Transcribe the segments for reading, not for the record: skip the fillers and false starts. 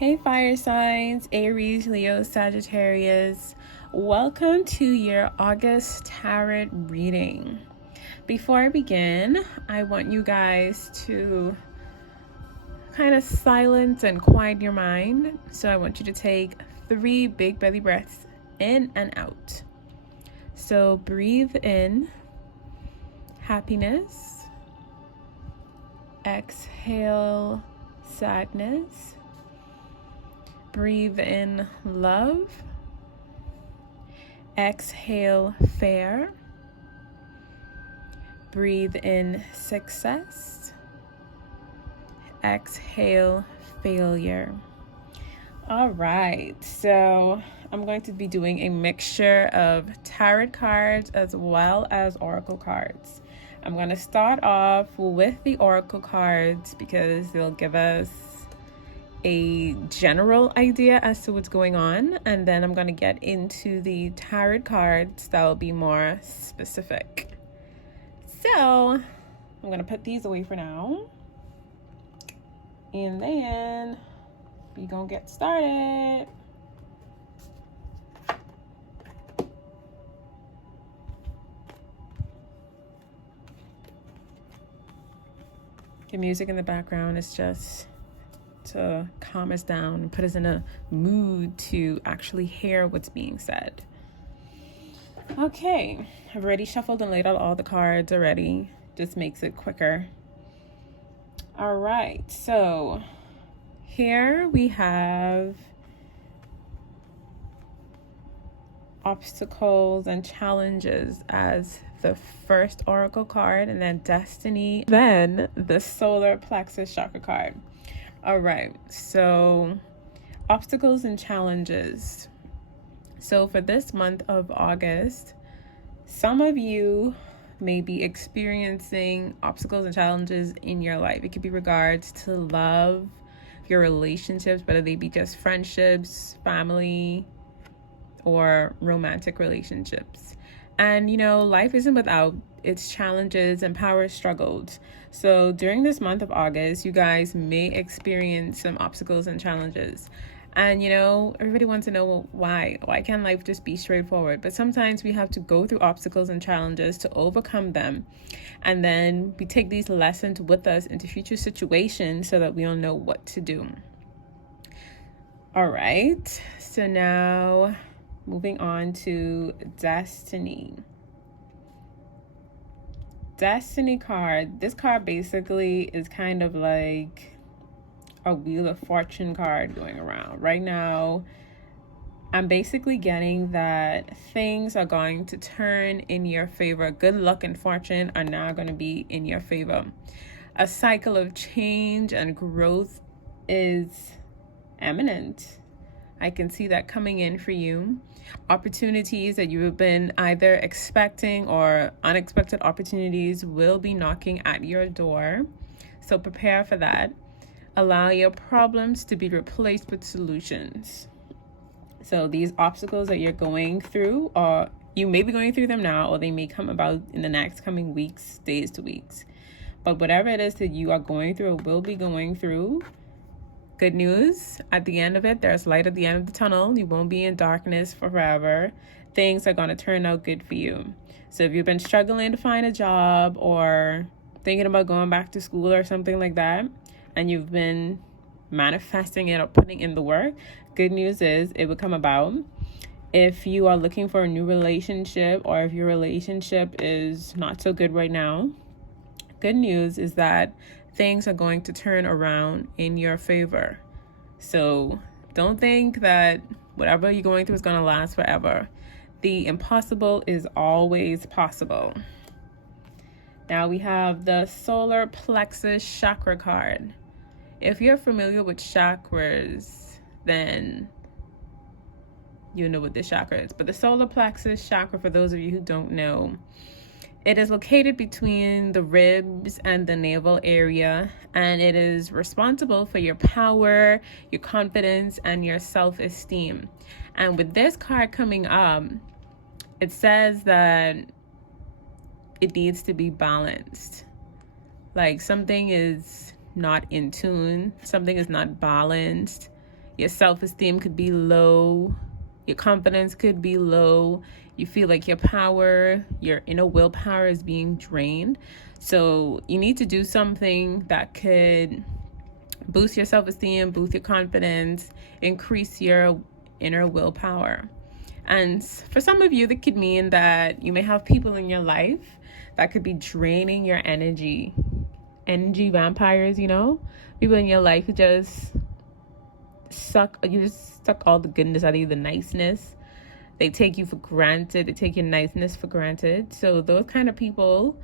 Hey fire signs, Aries, Leo, Sagittarius. Welcome to your August tarot reading. Before I begin, I want you guys to kind of silence and quiet your mind. So I want you to take 3 big belly breaths in and out. So breathe in happiness, exhale sadness. Breathe in love. Exhale fear. Breathe in success. Exhale failure. All right, so I'm going to be doing a mixture of tarot cards as well as oracle cards. I'm going to start off with the oracle cards because they'll give us a general idea as to what's going on, and then I'm going to get into the tarot cards that will be more specific. So I'm going to put these away for now, and then we're going to get started. The music in the background is just to calm us down and put us in a mood to actually hear what's being said. Okay, I've already shuffled and laid out all the cards already. Just makes it quicker. All right, so here we have obstacles and challenges as the first oracle card, and then destiny, then the solar plexus chakra card. All right, so obstacles and challenges. So for this month of August, some of you may be experiencing obstacles and challenges in your life. It could be regards to love, your relationships, whether they be just friendships, family, or romantic relationships. And life isn't without its challenges and power struggles. So during this month of August, you guys may experience some obstacles and challenges. And everybody wants to know why can't life just be straightforward? But sometimes we have to go through obstacles and challenges to overcome them, and then we take these lessons with us into future situations so that we'll know what to do. All right, so now moving on to destiny. Destiny card. This card basically is kind of like a Wheel of Fortune card going around. Right now, I'm basically getting that things are going to turn in your favor. Good luck and fortune are now going to be in your favor. A cycle of change and growth is imminent. I can see that coming in for you. Opportunities that you have been either expecting or unexpected opportunities will be knocking at your door. So prepare for that. Allow your problems to be replaced with solutions. So these obstacles that you're going through, or you may be going through them now, or they may come about in the next coming weeks, days to weeks. But whatever it is that you are going through or will be going through, good news, at the end of it, there's light at the end of the tunnel. You won't be in darkness forever. Things are going to turn out good for you. So if you've been struggling to find a job or thinking about going back to school or something like that, and you've been manifesting it or putting in the work, good news is it will come about. If you are looking for a new relationship, or if your relationship is not so good right now, good news is that things are going to turn around in your favor. So don't think that whatever you're going through is going to last forever. The impossible is always possible. Now we have the solar plexus chakra card. If you're familiar with chakras, then you know what this chakra is. But the solar plexus chakra, for those of you who don't know, it is located between the ribs and the navel area, and it is responsible for your power, your confidence, and your self-esteem. And with this card coming up, it says that it needs to be balanced. Like something is not in tune, something is not balanced. Your self-esteem could be low. Your confidence could be low. You feel like your power, your inner willpower is being drained. So you need to do something that could boost your self-esteem, boost your confidence, increase your inner willpower. And for some of you, that could mean that you may have people in your life that could be draining your energy. Energy vampires, you know? People in your life who just suck all the goodness out of you, the niceness. They take you for granted. They take your niceness for granted. So those kind of people,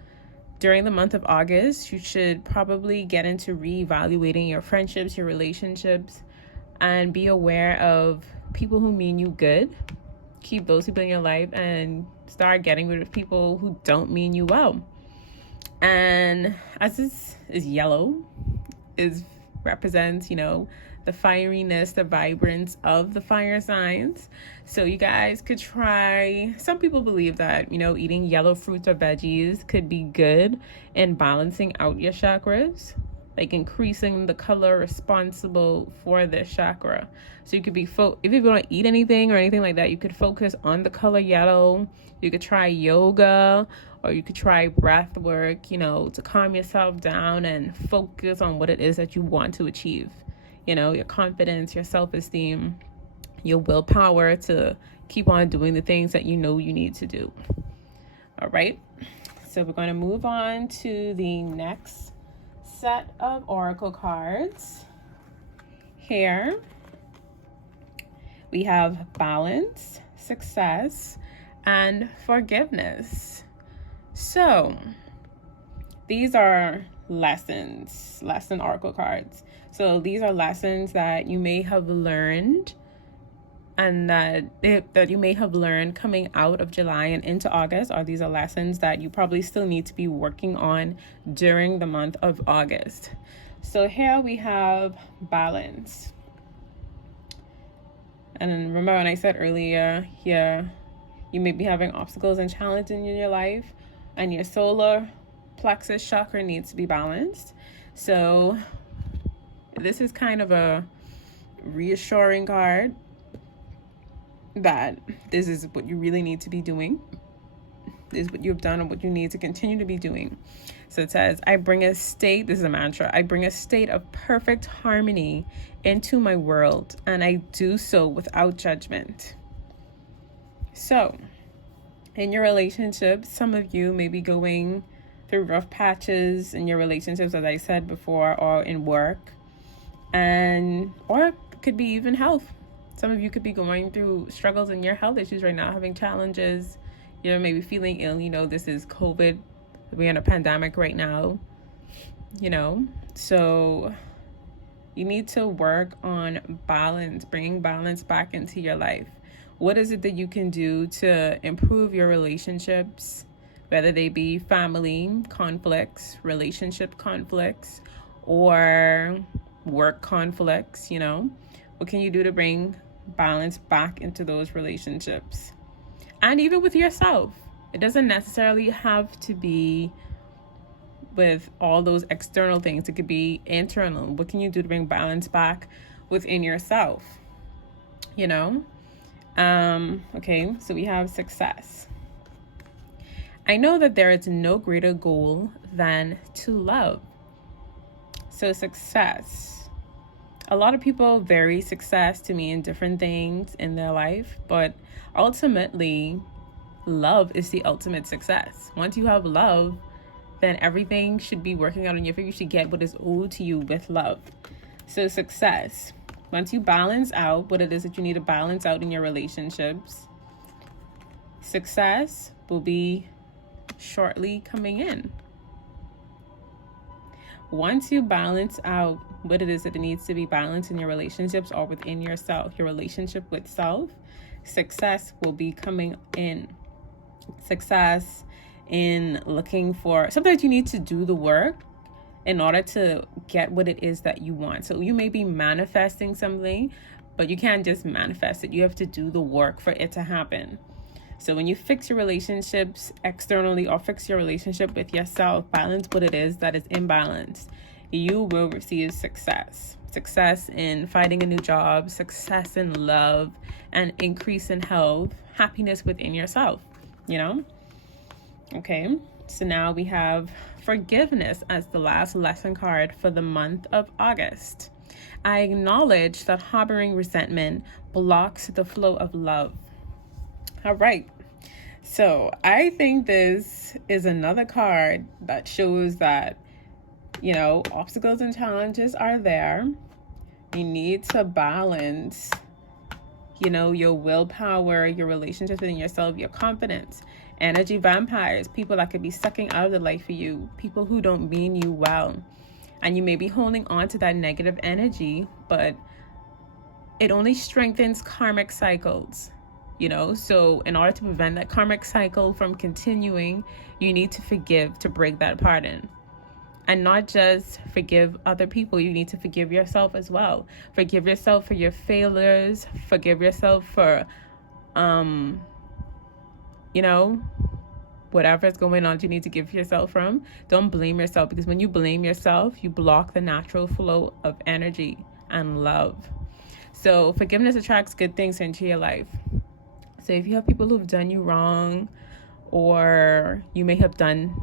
during the month of August, you should probably get into reevaluating your friendships, your relationships, and be aware of people who mean you good. Keep those people in your life and start getting rid of people who don't mean you well. And as this is yellow, represents, you know, the fieriness, the vibrance of the fire signs. So you guys could try, some people believe that, you know, eating yellow fruits or veggies could be good in balancing out your chakras, like increasing the color responsible for this chakra. So you could be, if you don't eat anything or anything like that, you could focus on the color yellow. You could try yoga, or you could try breath work, you know, to calm yourself down and focus on what it is that you want to achieve. You know, your confidence, your self-esteem, your willpower to keep on doing the things that you know you need to do. All right. So we're going to move on to the next set of oracle cards. Here we have balance, success, and forgiveness. So these are lesson oracle cards. So these are lessons that you may have learned, and that you may have learned coming out of July and into August, or these are lessons that you probably still need to be working on during the month of August. So here we have balance. And remember when I said earlier, here you may be having obstacles and challenges in your life, and your solar plexus chakra needs to be balanced. So this is kind of a reassuring card that this is what you really need to be doing. This is what you've done and what you need to continue to be doing. So it says, this is a mantra, I bring a state of perfect harmony into my world, and I do so without judgment. So in your relationships, some of you may be going through rough patches in your relationships, as I said before, or in work, or it could be even health. Some of you could be going through struggles in your health issues right now, having challenges, you know, maybe feeling ill. You know, this is COVID. We're in a pandemic right now, you know. So you need to work on balance, bringing balance back into your life. What is it that you can do to improve your relationships, whether they be family conflicts, relationship conflicts, or work conflicts, you know? What can you do to bring balance back into those relationships? And even with yourself. It doesn't necessarily have to be with all those external things. It could be internal. What can you do to bring balance back within yourself? You know? Okay, so we have success. I know that there is no greater goal than to love. So success. A lot of people vary success to mean different things in their life, but ultimately, love is the ultimate success. Once you have love, then everything should be working out in your favor. You should get what is owed to you with love. So success. Once you balance out what it is that you need to balance out in your relationships, success will be shortly coming in. Once you balance out what it is that it needs to be balanced in your relationships or within yourself, your relationship with self, success will be coming in. Success in looking for, sometimes you need to do the work in order to get what it is that you want. So you may be manifesting something, but you can't just manifest it. You have to do the work for it to happen. So when you fix your relationships externally or fix your relationship with yourself, balance what it is that is imbalanced, you will receive success. success in finding a new job, success in love, and increase in health, happiness within yourself, you know? Okay, so now we have forgiveness as the last lesson card for the month of August. I acknowledge that harboring resentment blocks the flow of love. All right. So I think this is another card that shows that, you know, obstacles and challenges are there. You need to balance, you know, your willpower, your relationships within yourself, your confidence. Energy vampires, people that could be sucking out of the life for you, people who don't mean you well. And you may be holding on to that negative energy, but it only strengthens karmic cycles, you know? So in order to prevent that karmic cycle from continuing, you need to forgive to break that pattern. And not just forgive other people, you need to forgive yourself as well. Forgive yourself for your failures. Forgive yourself for, you know, whatever's going on, you need to give yourself from. Don't blame yourself, because when you blame yourself, you block the natural flow of energy and love. So forgiveness attracts good things into your life. So if you have people who've done you wrong, or you may have done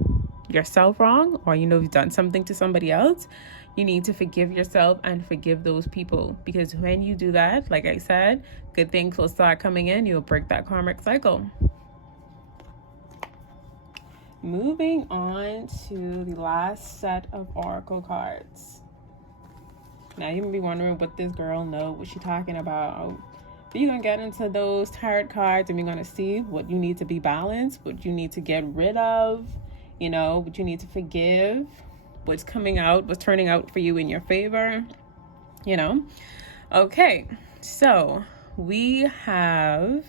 yourself wrong, or you know you've done something to somebody else, you need to forgive yourself and forgive those people, because when you do that, like I said, good things will start coming in. You'll break that karmic cycle. Moving on to the last set of oracle cards. Now you may be wondering what this girl knows, what she talking about. We're going to get into those tarot cards, and we're going to see what you need to be balanced, what you need to get rid of, you know, what you need to forgive, what's coming out, what's turning out for you in your favor, you know. Okay, so we have,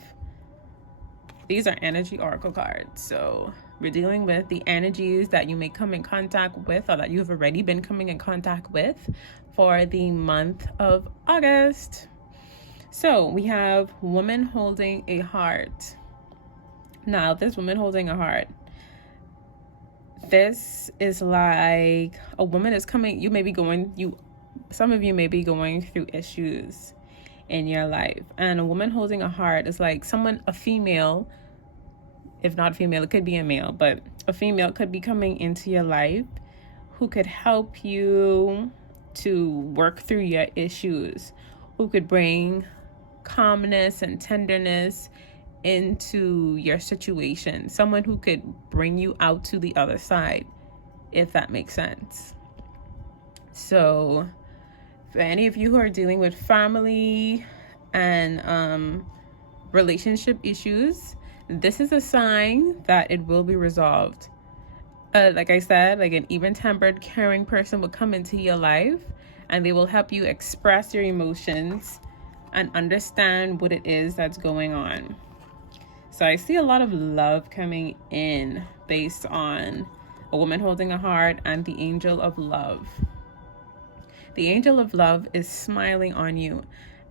these are energy oracle cards. So we're dealing with the energies that you may come in contact with, or that you have already been coming in contact with for the month of August. So we have woman holding a heart. Now, this woman holding a heart, this is like a woman is coming, some of you may be going through issues in your life. And a woman holding a heart is like someone, a female, if not female, it could be a male, but a female could be coming into your life who could help you to work through your issues, who could bring calmness and tenderness into your situation. Someone who could bring you out to the other side, if that makes sense. So for any of you who are dealing with family and relationship issues, this is a sign that it will be resolved. Like I said, like an even-tempered, caring person will come into your life, and they will help you express your emotions and understand what it is that's going on. So I see a lot of love coming in based on a woman holding a heart and the angel of love. The angel of love is smiling on you,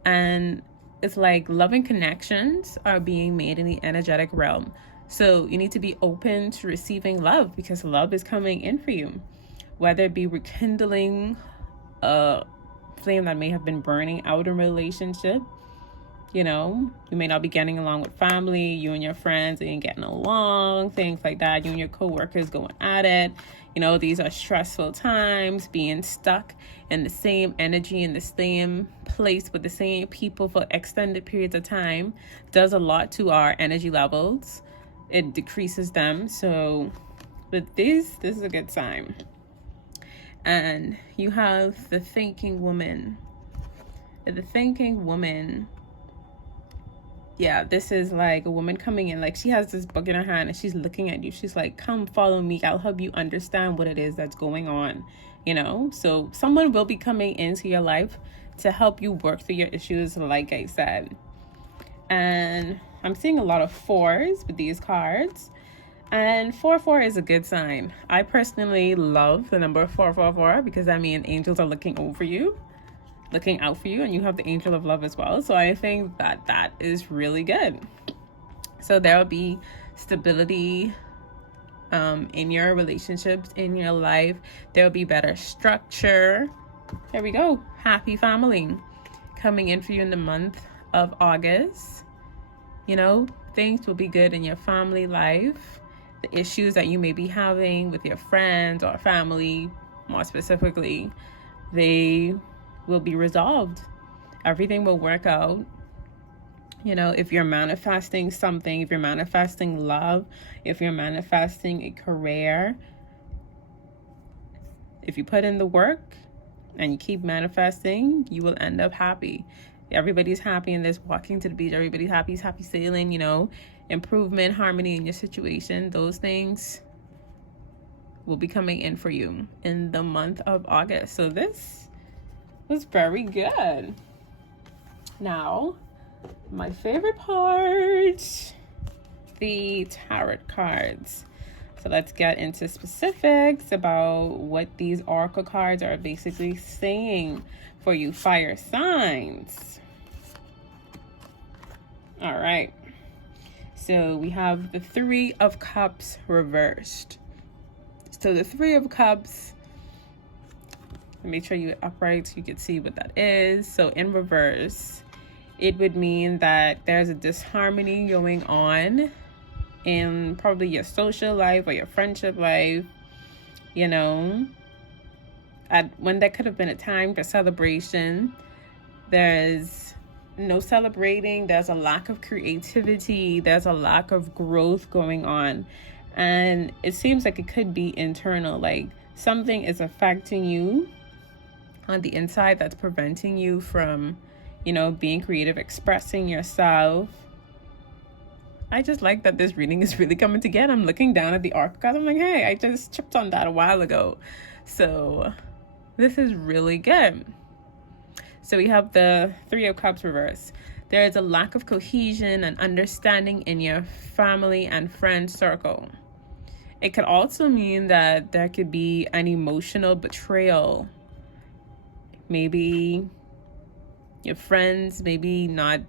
and it's like loving connections are being made in the energetic realm. So you need to be open to receiving love, because love is coming in for you, whether it be rekindling a flame that may have been burning out in a relationship. You know, you may not be getting along with family, you and your friends ain't getting along, things like that. You and your coworkers going at it. You know, these are stressful times. Being stuck in the same energy, in the same place with the same people for extended periods of time does a lot to our energy levels. It decreases them. So with this is a good sign. And you have the thinking woman. The thinking woman, yeah, this is like a woman coming in, like she has this book in her hand and she's looking at you. She's like, come follow me. I'll help you understand what it is that's going on, you know? So someone will be coming into your life to help you work through your issues, like I said. And I'm seeing a lot of 4s with these cards. And 4 is a good sign. I personally love the number 444 because that means angels are looking over you, looking out for you, and you have the angel of love as well. So I think that is really good. So there will be stability in your relationships, in your life. There will be better structure, There we go. Happy family coming in for you in the month of August. You know, things will be good in your family life. The issues that you may be having with your friends or family, more specifically, they will be resolved. Everything will work out. You know, if you're manifesting something, if you're manifesting love, if you're manifesting a career, if you put in the work and you keep manifesting, you will end up happy. Everybody's happy in this, walking to the beach, everybody's happy sailing, you know, improvement, harmony in your situation. Those things will be coming in for you in the month of August. So this was very good. Now, my favorite part, the tarot cards. So let's get into specifics about what these oracle cards are basically saying for you fire signs. All right. So we have the Three of Cups reversed. So the Three of Cups, make sure you're upright so you can see what that is. So in reverse, it would mean that there's a disharmony going on in probably your social life or your friendship life, you know, when there could have been a time for celebration, there's no celebrating, there's a lack of creativity, there's a lack of growth going on. And it seems like it could be internal, like something is affecting you on the inside that's preventing you from, you know, being creative, expressing yourself. I just like that this reading is really coming together. I'm looking down at the oracle cards. I'm like, hey, I just tripped on that a while ago. So this is really good. So we have the Three of Cups reverse. There is a lack of cohesion and understanding in your family and friend circle. It could also mean that there could be an emotional betrayal. Maybe your friends, maybe not,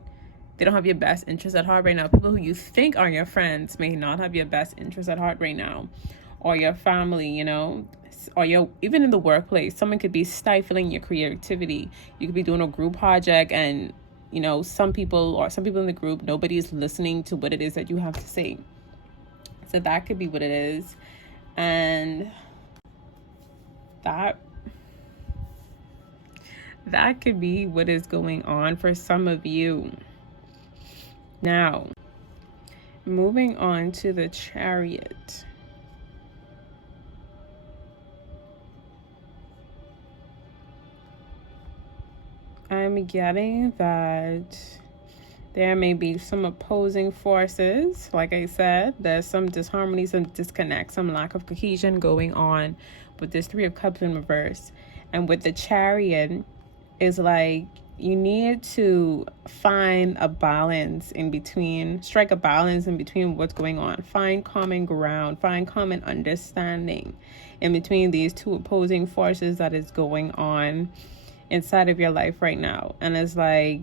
they don't have your best interest at heart right now. People who you think are your friends may not have your best interest at heart right now. Or your family, you know, or even in the workplace, someone could be stifling your creativity. You could be doing a group project and, you know, some people in the group, nobody's listening to what it is that you have to say. So that could be what it is. And that could be what is going on for some of you. Now, moving on to the Chariot. I'm getting that there may be some opposing forces. Like I said, there's some disharmony, some disconnect, some lack of cohesion going on with this Three of Cups in reverse. And with the Chariot, is like you need to find a balance in between, strike a balance in between what's going on. Find common ground, find common understanding in between these two opposing forces that is going on inside of your life right now. And it's like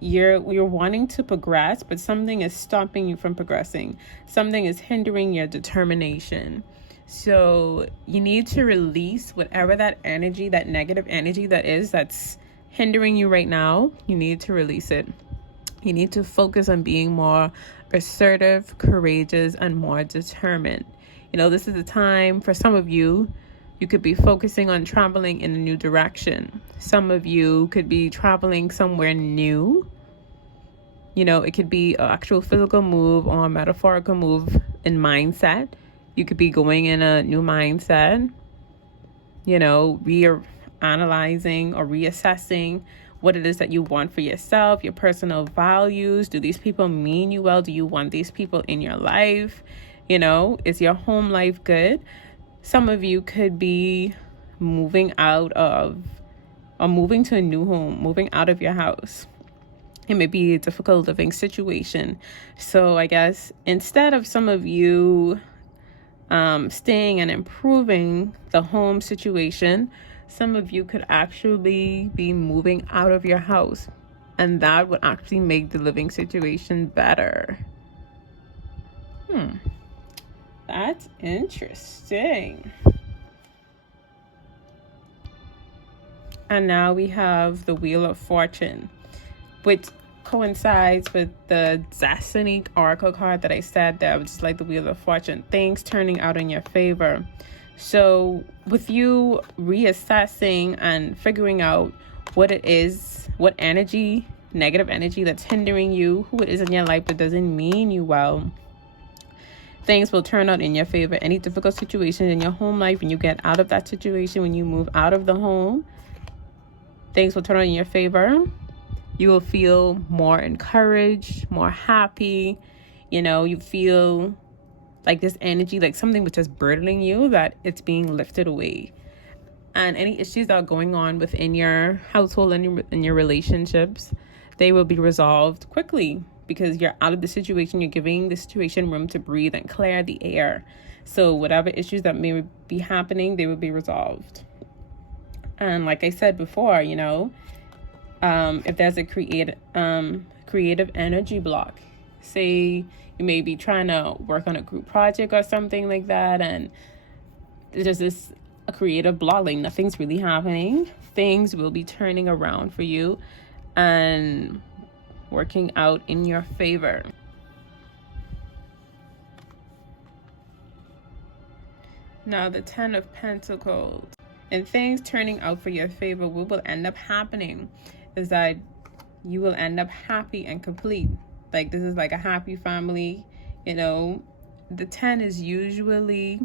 you're wanting to progress, but something is stopping you from progressing. Something is hindering your determination. So you need to release whatever that energy, that negative energy that's hindering you right now. You need to release it. You need to focus on being more assertive, courageous, and more determined. You know, this is a time for some of you. You could be focusing on traveling in a new direction. Some of you could be traveling somewhere new. You know, it could be an actual physical move or a metaphorical move in mindset. You could be going in a new mindset, you know, reanalyzing or reassessing what it is that you want for yourself, your personal values. Do these people mean you well? Do you want these people in your life? You know, is your home life good? Some of you could be moving out of or moving to a new home, moving out of your house. It may be a difficult living situation. So I guess instead of some of you staying and improving the home situation, some of you could actually be moving out of your house, and that would actually make the living situation better. That's interesting. And now we have the Wheel of Fortune, which coincides with the Destiny Oracle card that I said that was just like the Wheel of Fortune, things turning out in your favor. So with you reassessing and figuring out what it is, what energy, negative energy that's hindering you, who it is in your life that doesn't mean you well, things will turn out in your favor. Any difficult situations in your home life, when you get out of that situation, when you move out of the home, things will turn out in your favor. You will feel more encouraged, more happy. You know, you feel like this energy, like something was just burdening you, that it's being lifted away. And any issues that are going on within your household and in your relationships, they will be resolved quickly because you're out of the situation. You're giving the situation room to breathe and clear the air. So whatever issues that may be happening, they will be resolved. And like I said before, you know, if there's a creative energy block, say you may be trying to work on a group project or something like that, and there's just a creative block, like nothing's really happening, things will be turning around for you and working out in your favor. Now the 10 of Pentacles, and things turning out for your favor, what will end up happening is that you will end up happy and complete. Like this is like a happy family, you know. The 10 is usually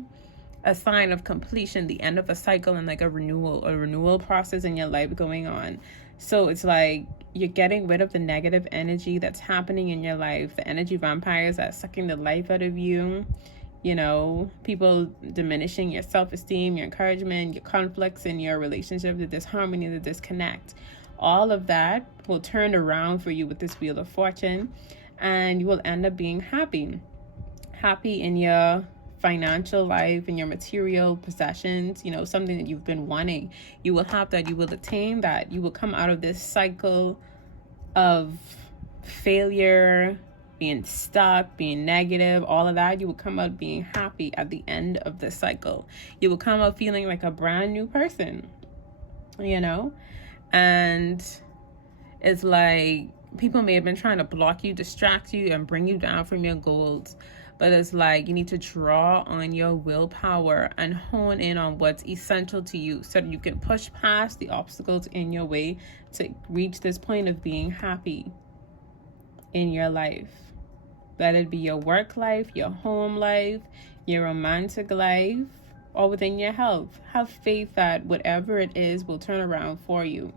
a sign of completion, the end of a cycle, and like a renewal process in your life going on. So it's like you're getting rid of the negative energy that's happening in your life, the energy vampires that are sucking the life out of you, you know, people diminishing your self-esteem, your encouragement, your conflicts in your relationship, the disharmony, the disconnect. All of that will turn around for you with this Wheel of Fortune, and you will end up being happy in your financial life, in your material possessions, you know, something that you've been wanting. You will have that, you will attain that, you will come out of this cycle of failure, being stuck, being negative, all of that. You will come out being happy at the end of the cycle. You will come out feeling like a brand new person, you know. And it's like people may have been trying to block you, distract you, and bring you down from your goals. But it's like you need to draw on your willpower and hone in on what's essential to you so that you can push past the obstacles in your way to reach this point of being happy in your life. Let it be your work life, your home life, your romantic life, or within your health. Have faith that whatever it is will turn around for you.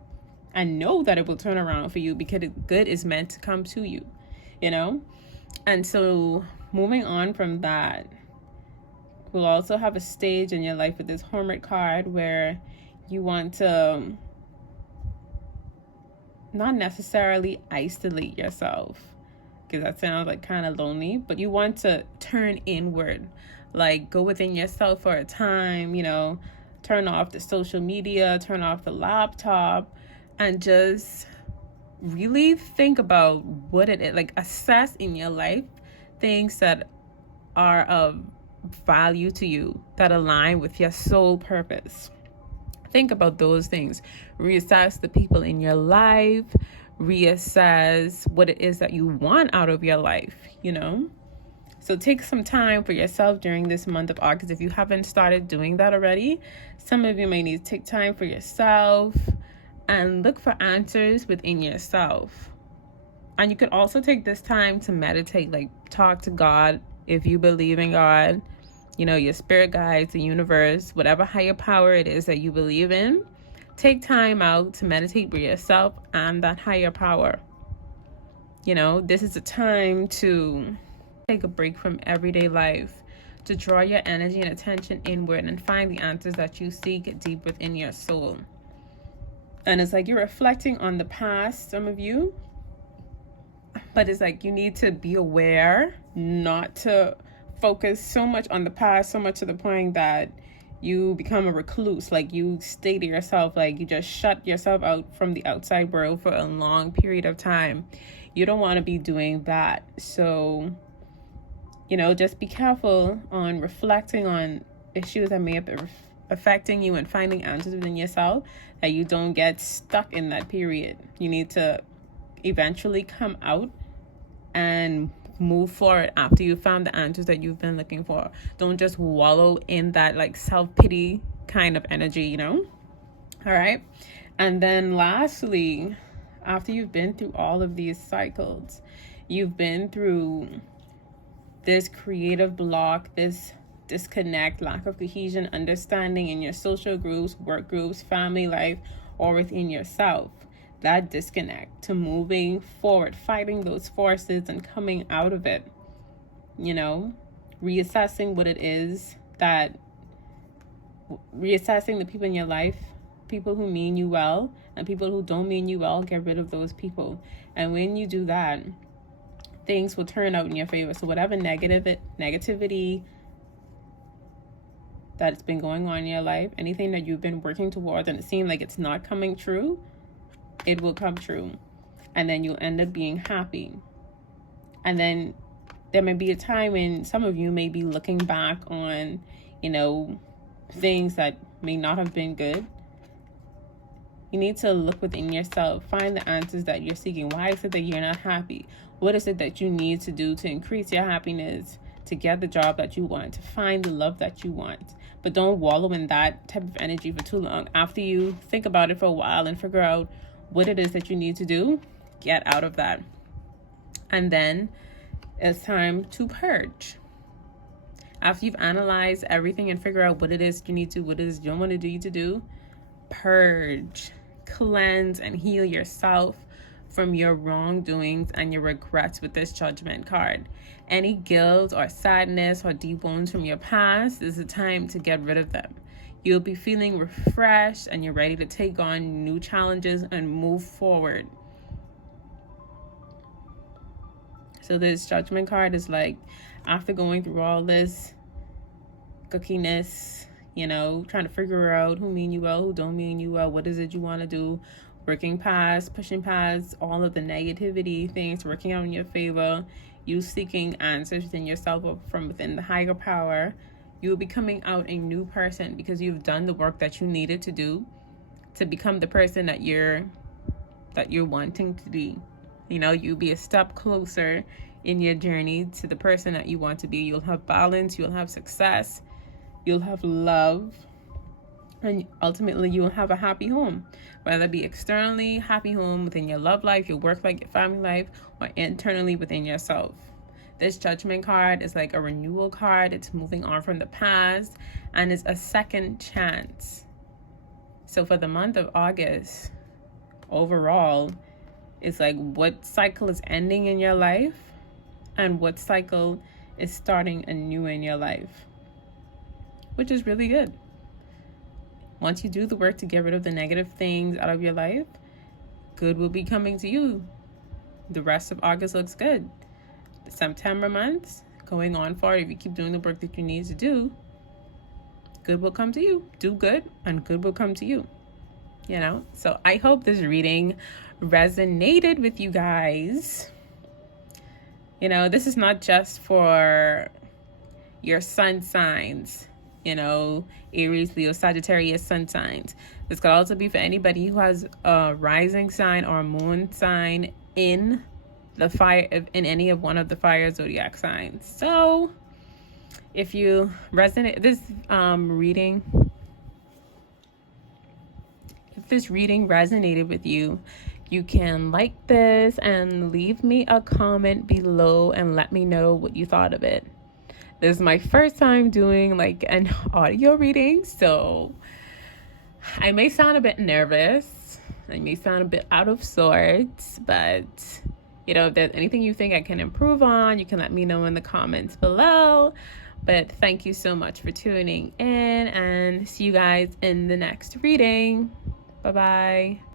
And know that it will turn around for you because good is meant to come to you, you know? And so moving on from that, we'll also have a stage in your life with this Hermit card where you want to not necessarily isolate yourself, because that sounds like kind of lonely, but you want to turn inward, like go within yourself for a time, you know, turn off the social media, turn off the laptop, and just really think about what it is, like assess in your life things that are of value to you, that align with your soul purpose. Think about those things. Reassess the people in your life. Reassess what it is that you want out of your life, you know? So take some time for yourself during this month of August. If you haven't started doing that already, some of you may need to take time for yourself and look for answers within yourself. And you can also take this time to meditate, like talk to God if you believe in God, you know, your spirit guides, the universe, whatever higher power it is that you believe in. Take time out to meditate with yourself and that higher power. You know, this is a time to take a break from everyday life, to draw your energy and attention inward and find the answers that you seek deep within your soul. And it's like you're reflecting on the past, some of you, but it's like you need to be aware not to focus so much on the past, so much to the point that you become a recluse, like you stay to yourself, like you just shut yourself out from the outside world for a long period of time. You don't want to be doing that. So, you know, just be careful on reflecting on issues that may have been affecting you and finding answers within yourself that you don't get stuck in that period. You need to eventually come out and move forward after you found the answers that you've been looking for. Don't just wallow in that like self-pity kind of energy, you know? All right. And then lastly, after you've been through all of these cycles, you've been through this creative block, this disconnect, lack of cohesion, understanding in your social groups, work groups, family life, or within yourself. That disconnect to moving forward, fighting those forces and coming out of it, you know, reassessing what it is that, reassessing the people in your life, people who mean you well and people who don't mean you well. Get rid of those people. And when you do that, things will turn out in your favor. So whatever negativity that's been going on in your life, anything that you've been working towards and it seems like it's not coming true, it will come true. And then you'll end up being happy. And then there may be a time when some of you may be looking back on, you know, things that may not have been good. You need to look within yourself, find the answers that you're seeking. Why is it that you're not happy? What is it that you need to do to increase your happiness, to get the job that you want, to find the love that you want? But don't wallow in that type of energy for too long. After you think about it for a while and figure out what it is that you need to do, get out of that. And then it's time to purge. After you've analyzed everything and figure out what it is you need to, what it is you don't want to do, purge, cleanse, and heal yourself from your wrongdoings and your regrets with this Judgment card. Any guilt or sadness or deep wounds from your past, this is the time to get rid of them. You'll be feeling refreshed and you're ready to take on new challenges and move forward. So this Judgment card is like, after going through all this cookiness, you know, trying to figure out who mean you well, who don't mean you well, what is it you want to do, working past, pushing past all of the negativity things, working out in your favor, you seeking answers within yourself or from within the higher power, you will be coming out a new person because you've done the work that you needed to do to become the person that you're wanting to be. You know, you'll be a step closer in your journey to the person that you want to be. You'll have balance, you'll have success, you'll have love, and ultimately you'll have a happy home, whether it be externally happy home within your love life, your work life, your family life, or internally within yourself. This Judgment card is like a renewal card. It's moving on from the past and it's a second chance. So for the month of August, overall, it's like what cycle is ending in your life and what cycle is starting anew in your life, which is really good. Once you do the work to get rid of the negative things out of your life, good will be coming to you. The rest of August looks good. The September months, going on forward, if you keep doing the work that you need to do, good will come to you. Do good and good will come to you. You know, so I hope this reading resonated with you guys. You know, this is not just for your sun signs, you know, Aries, Leo, Sagittarius sun signs. This could also be for anybody who has a rising sign or a moon sign in the fire, in any of one of the fire zodiac signs. So if you resonate this reading, if this reading resonated with you, you can like this and leave me a comment below and let me know what you thought of it. This is my first time doing like an audio reading, so I may sound a bit nervous. I may sound a bit out of sorts, but you know, if there's anything you think I can improve on, you can let me know in the comments below. But thank you so much for tuning in and see you guys in the next reading. Bye-bye.